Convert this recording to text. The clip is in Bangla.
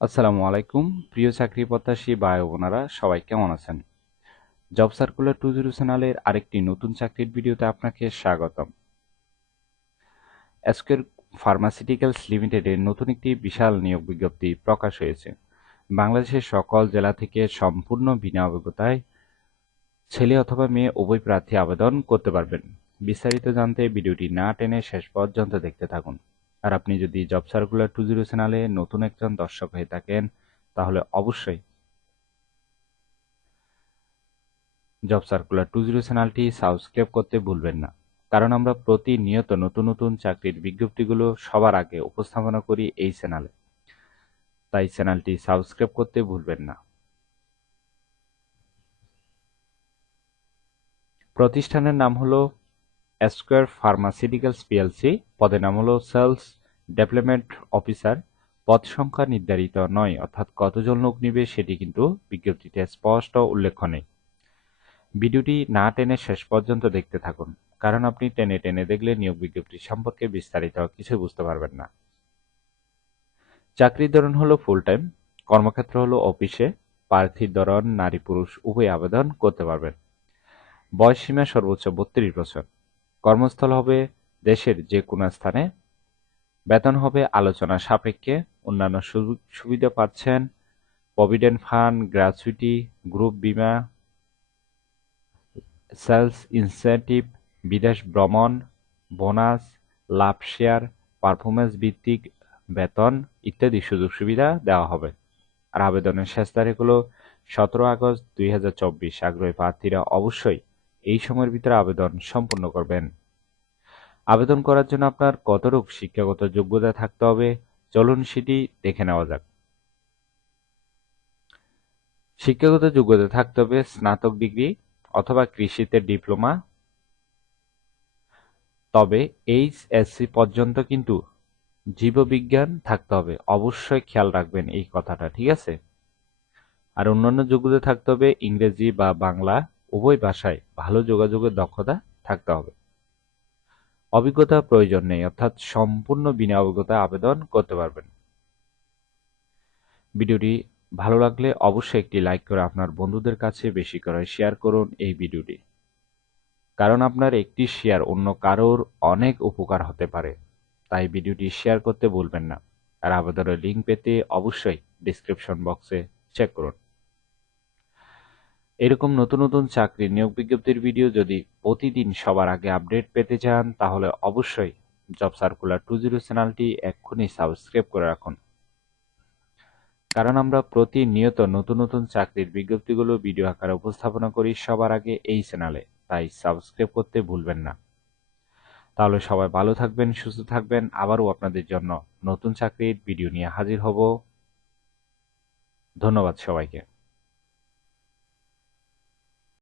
আসসালামু আলাইকুম প্রিয় চাকরি প্রত্যাশী ভাই ও বোনেরা, সবাই কেমন আছেন? জব সার্কুলার 20 চ্যানেলের আরেকটি নতুন চাকরির ভিডিওতে আপনাকে স্বাগতম। এস্কের ফার্মাসিউটিক্যালস লিমিটেডের নতুন একটি বিশাল নিয়োগ বিজ্ঞপ্তি প্রকাশ হয়েছে। বাংলাদেশের সকল জেলা থেকে সম্পূর্ণ বিনা অভিজ্ঞতায় ছেলে অথবা মেয়ে উভয় প্রার্থী আবেদন করতে পারবেন। বিস্তারিত জানতে ভিডিওটি না টেনে শেষ পর্যন্ত দেখতে থাকুন। আর আপনি যদি জব সার্কুলার 20 চ্যানেলে নতুন একজন দর্শক হয়ে থাকেন, তাহলে অবশ্যই জব সার্কুলার 20 চ্যানেলটি সাবস্ক্রাইব করতে ভুলবেন না, কারণ আমরা প্রতিনিয়ত নতুন নতুন চাকরির বিজ্ঞপ্তিগুলো সবার আগে উপস্থাপনা করি এই চ্যানেলে। তাই চ্যানেলটি সাবস্ক্রাইব করতে ভুলবেন না। প্রতিষ্ঠানের নাম হলো স্কয়ার ফার্মাসিউটিক্যালস পিএলসি। পদের নাম হলো সেলস ডেভেলপমেন্ট অফিসার। পদ সংখ্যা নির্ধারিত নয়, অর্থাৎ কতজন লোক নিবে সেটি কিন্তু বিজ্ঞপ্তিতে স্পষ্ট উল্লেখ নেই। ভিডিওটি না টেনে শেষ পর্যন্ত দেখতে থাকুন, কারণ আপনি টেনে টেনে দেখলে নিয়োগ বিজ্ঞপ্তি সম্পর্কে বিস্তারিত কিছু বুঝতে পারবেন না। চাকরির ধরন হলো ফুল টাইম, কর্মক্ষেত্র হলো অফিসে। প্রার্থীর ধরন নারী পুরুষ উভয় আবেদন করতে পারবেন। বয়সসীমা সর্বোচ্চ 32 বছর। কর্মস্থল হবে দেশের যে কোনো স্থানে। বেতন হবে আলোচনা সাপেক্ষে। অন্যান্য সুযোগ সুবিধা পাচ্ছেন প্রভিডেন্ট ফান্ড, গ্র্যাচুইটি, গ্রুপ বীমা, সেলস ইনসেন্টিভ, বিদেশ ভ্রমণ, বোনাস, লাভ শেয়ার, পারফরমেন্স ভিত্তিক বেতন ইত্যাদি সুযোগ সুবিধা দেওয়া হবে। আর আবেদনের শেষ তারিখ হলো 17 আগস্ট 2024। আগ্রহী প্রার্থীরা অবশ্যই এই সময়ের ভিতরে আবেদন সম্পূর্ণ করবেন। আবেদন করার জন্য আপনার কতটুকু শিক্ষাগত যোগ্যতা থাকতে হবে, চলুন সেটি দেখে নেওয়া যাক। শিক্ষাগত যোগ্যতা থাকতে হবে স্নাতক ডিগ্রি অথবা কৃষিতে ডিপ্লোমা, তবে এইচএসসি পর্যন্ত কিন্তু জীববিজ্ঞান থাকতে হবে। অবশ্যই খেয়াল রাখবেন এই কথাটা, ঠিক আছে? আর অন্যান্য যোগ্যতা থাকতে হবে ইংরেজি বা বাংলা উভয় ভাষায় ভালো যোগাযোগের দক্ষতা থাকতে হবে। অভিজ্ঞতা প্রয়োজন নেই, অর্থাৎ সম্পূর্ণ বিনা অভিজ্ঞতা আবেদন করতে পারবেন। ভিডিওটি ভালো লাগলে অবশ্যই একটি লাইক করে আপনার বন্ধুদের কাছে বেশি করে শেয়ার করুন এই ভিডিওটি, কারণ আপনার একটি শেয়ার অন্য কারোর অনেক উপকার হতে পারে। তাই ভিডিওটি শেয়ার করতে ভুলবেন না। আর আবেদনের লিঙ্ক পেতে অবশ্যই ডিসক্রিপশন বক্সে চেক করুন। এরকম নতুন নতুন চাকরির নিয়োগ বিজ্ঞপ্তির ভিডিও যদি প্রতিদিন সবার আগে আপডেট পেতে চান, তাহলে অবশ্যই জব সার্কুলার 20 চ্যানেলটি এক্ষুনি সাবস্ক্রাইব করে রাখুন, কারণ আমরা প্রতিনিয়ত নতুন নতুন চাকরির বিজ্ঞপ্তিগুলো ভিডিও আকারে উপস্থাপনা করি সবার আগে এই চ্যানেলে। তাই সাবস্ক্রাইব করতে ভুলবেন না। তাহলে সবাই ভালো থাকবেন, সুস্থ থাকবেন। আবারও আপনাদের জন্য নতুন চাকরির ভিডিও নিয়ে হাজির হব। ধন্যবাদ সবাইকে।